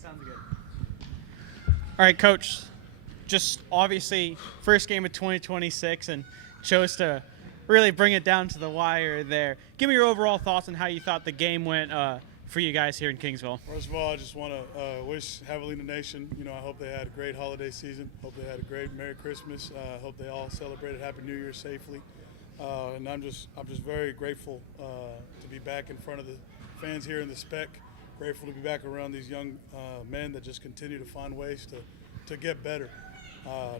Sounds good. All right, Coach. Just obviously first game of 2026 and chose to really bring it down to the wire there. Give me your overall thoughts on how you thought the game went for you guys here in Kingsville. First of all, I just want to wish Javelina Nation, I hope they had a great holiday season. Hope they had a great Merry Christmas. Hope they all celebrated Happy New Year safely. And I'm just very grateful to be back in front of the fans here in the Spec. Grateful to be back around these young men that just continue to find ways to get better.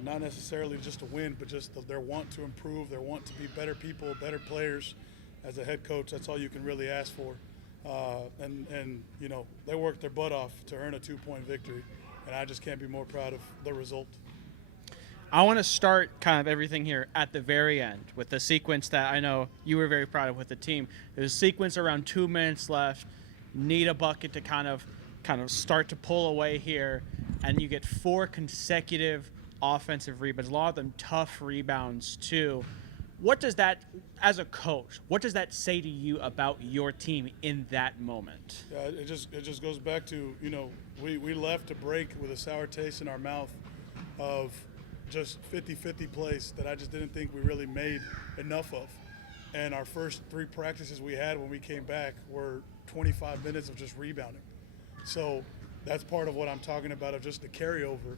Not necessarily just to win, but just their want to improve, their want to be better people, better players. As a head coach, that's all you can really ask for. And they worked their butt off to earn a 2-point victory, and I just can't be more proud of the result. I want to start kind of everything here at the very end with the sequence that I know you were very proud of with the team. There's a sequence around 2 minutes left, need a bucket to kind of start to pull away here, and you get 4 consecutive offensive rebounds, a lot of them tough rebounds too. What does that, as a coach, what does that say to you about your team in that moment? Yeah, it just goes back to, we left a break with a sour taste in our mouth of just 50-50 plays that I just didn't think we really made enough of. And our first 3 practices we had when we came back were 25 minutes of just rebounding. So that's part of what I'm talking about, of just the carryover.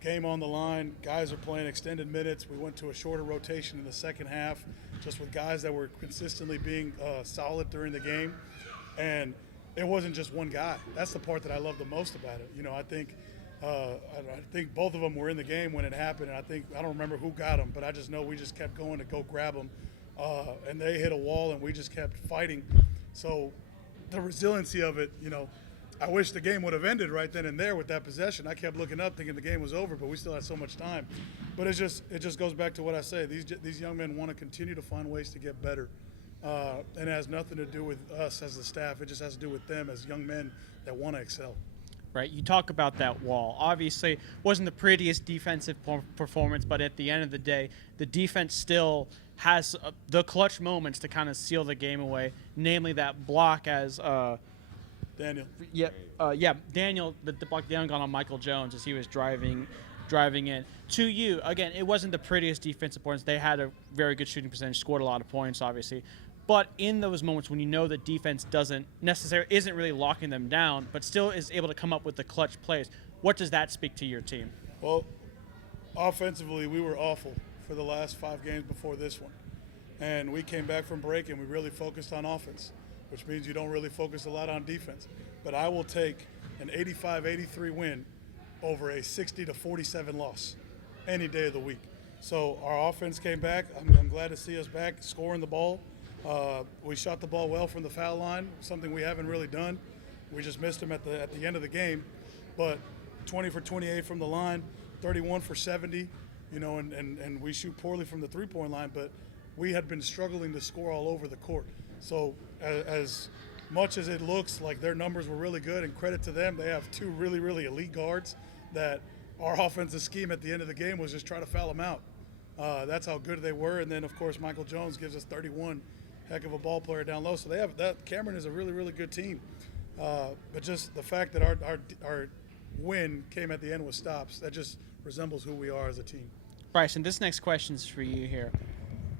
Game on the line, guys are playing extended minutes. We went to a shorter rotation in the second half, just with guys that were consistently being solid during the game. And it wasn't just one guy. That's the part that I love the most about it. I think both of them were in the game when it happened, and I don't remember who got them, but I just know we just kept going to go grab them, and they hit a wall, and we just kept fighting. So the resiliency of it, I wish the game would have ended right then and there with that possession. I kept looking up thinking the game was over, but we still had so much time. But it just goes back to what I say. These young men want to continue to find ways to get better, and it has nothing to do with us as the staff. It just has to do with them as young men that want to excel. Right, you talk about that wall. Obviously, wasn't the prettiest defensive performance, but at the end of the day, the defense still has the clutch moments to kind of seal the game away, namely that block as Daniel. Daniel, the block down got on Michael Jones as he was driving in. To you, again, it wasn't the prettiest defensive performance. They had a very good shooting percentage, scored a lot of points, obviously. But in those moments when you know the defense isn't really locking them down, but still is able to come up with the clutch plays, what does that speak to your team? Well, offensively, we were awful for the last 5 games before this one. And we came back from break and we really focused on offense, which means you don't really focus a lot on defense. But I will take an 85-83 win over a 60-47 loss any day of the week. So our offense came back. I'm glad to see us back scoring the ball. We shot the ball well from the foul line, something we haven't really done. We just missed them at the end of the game. But 20 for 28 from the line, 31 for 70, and we shoot poorly from the three-point line, but we had been struggling to score all over the court. So as much as it looks like their numbers were really good, and credit to them, they have 2 really, really elite guards that our offensive scheme at the end of the game was just try to foul them out. That's how good they were. And then, of course, Michael Jones gives us 31. Heck of a ball player down low. So they have that. Cameron is a really, really good team. But just the fact that our win came at the end with stops, that just resembles who we are as a team. Bryson, this next question is for you here.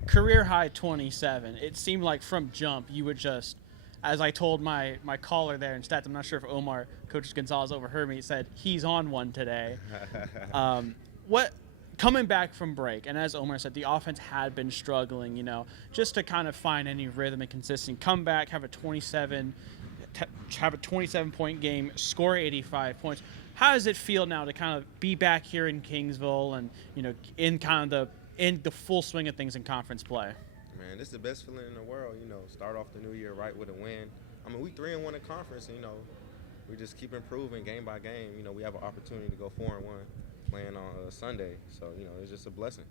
Career high 27. It seemed like from jump you would just, as I told my caller there in stats, I'm not sure if Omar, Coach Gonzalez overheard me, said he's on one today. Coming back from break, and as Omar said, the offense had been struggling, just to kind of find any rhythm and consistency. Come back, have a 27-point game, score 85 points. How does it feel now to kind of be back here in Kingsville and in the full swing of things in conference play? Man, this is the best feeling in the world. Start off the new year right with a win. I mean, we 3-1 in conference. We just keep improving game by game. We have an opportunity to go 4-1. Playing on Sunday, so it's just a blessing.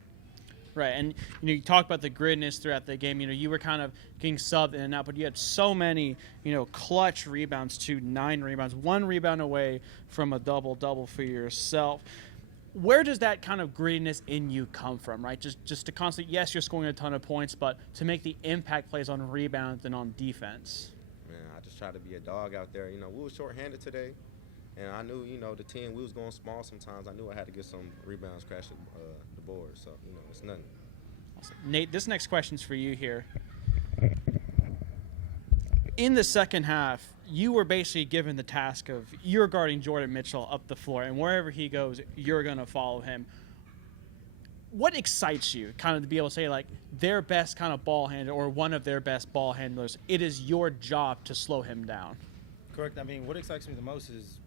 Right, and you talk about the grittiness throughout the game. You were kind of getting subbed in and out, but you had so many clutch rebounds, 9 rebounds, 1 rebound away from a double for yourself. Where does that kind of grittiness in you come from? Right, just to constantly, yes, you're scoring a ton of points, but to make the impact plays on rebounds and on defense. Man, I just try to be a dog out there. We were shorthanded today. And I knew, the team, we was going small sometimes. I knew I had to get some rebounds, crash the board. So, it's nothing. Awesome. Nate, this next question's for you here. In the second half, you were basically given the task of you're guarding Jordan Mitchell up the floor, and wherever he goes, you're going to follow him. What excites you kind of to be able to say, like, their best kind of ball handler or one of their best ball handlers, it is your job to slow him down? Correct. I mean, what excites me the most is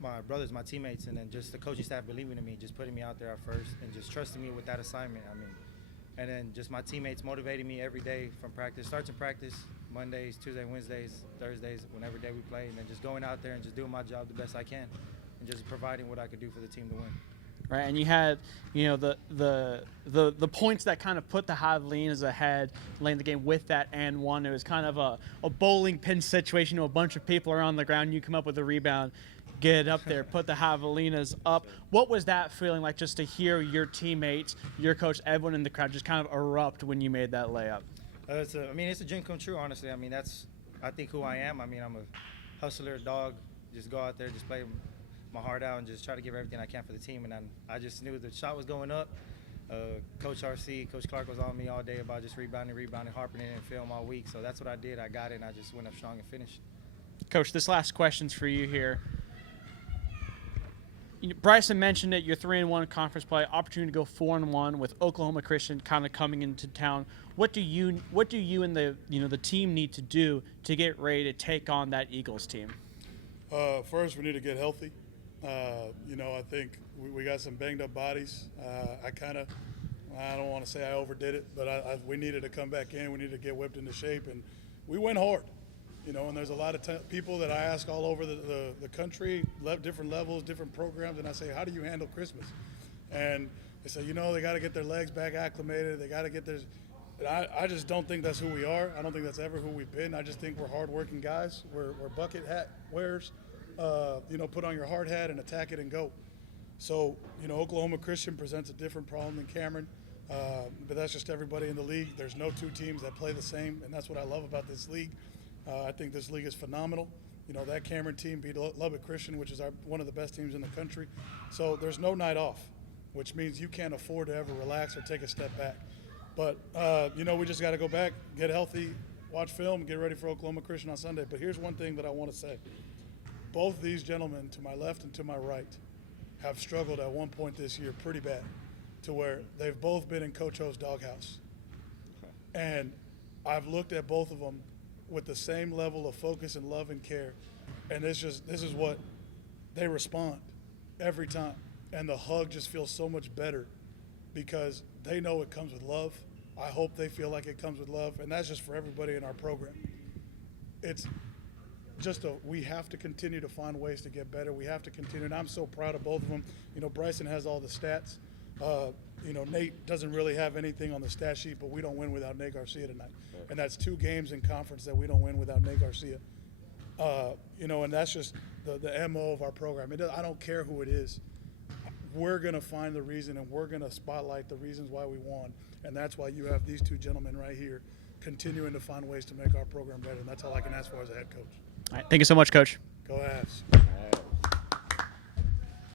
my brothers, my teammates, and then just the coaching staff believing in me, just putting me out there at first and just trusting me with that assignment. I mean, and then just my teammates motivating me every day from practice, starts in practice, Mondays, Tuesdays, Wednesdays, Thursdays, whenever day we play, and then just going out there and just doing my job the best I can and just providing what I could do for the team to win. Right, and you had, the points that kind of put the Javelinas ahead late in the game with that and one. It was kind of a bowling pin situation. A bunch of people are on the ground. You come up with a rebound, get it up there, put the Javelinas up. What was that feeling like, just to hear your teammates, your coach, everyone in the crowd just kind of erupt when you made that layup? It's a dream come true, honestly. I mean, I think who I am. I mean, I'm a hustler, dog. Just go out there, just play my heart out and just try to give everything I can for the team. And I just knew the shot was going up. Coach RC, Coach Clark was on me all day about just rebounding, harping it in film all week. So that's what I did. I got it, and I just went up strong and finished. Coach, this last question's for you here. Bryson mentioned it, you're 3-1 conference play, opportunity to go 4-1 with Oklahoma Christian kind of coming into town. What do you and the team need to do to get ready to take on that Eagles team? First, we need to get healthy. I think we got some banged up bodies. I don't want to say I overdid it, but we needed to come back in. We needed to get whipped into shape, and we went hard. And there's a lot of people that I ask all over the country, different levels, different programs, and I say, how do you handle Christmas? And they say, they got to get their legs back acclimated. They got to get their – I just don't think that's who we are. I don't think that's ever who we've been. I just think we're hardworking guys. We're bucket hat wearers. Put on your hard hat and attack it and go. So, Oklahoma Christian presents a different problem than Cameron, but that's just everybody in the league. There's no two teams that play the same, and that's what I love about this league. I think this league is phenomenal. That Cameron team beat Lubbock Christian, which is one of the best teams in the country. So there's no night off, which means you can't afford to ever relax or take a step back. But, we just got to go back, get healthy, watch film, get ready for Oklahoma Christian on Sunday. But here's one thing that I want to say. Both these gentlemen, to my left and to my right, have struggled at one point this year pretty bad, to where they've both been in Coach O's doghouse. And I've looked at both of them with the same level of focus and love and care, and this is what they respond every time. And the hug just feels so much better because they know it comes with love. I hope they feel like it comes with love, and that's just for everybody in our program. It's just we have to continue to find ways to get better. We have to continue, and I'm so proud of both of them. Bryson has all the stats. Nate doesn't really have anything on the stat sheet, but we don't win without Nate Garcia tonight. And that's 2 games in conference that we don't win without Nate Garcia. And that's just the MO of our program. I don't care who it is. We're going to find the reason, and we're going to spotlight the reasons why we won. And that's why you have these 2 gentlemen right here continuing to find ways to make our program better. And that's all I can ask for as a head coach. All right, thank you so much, Coach. Go Avs.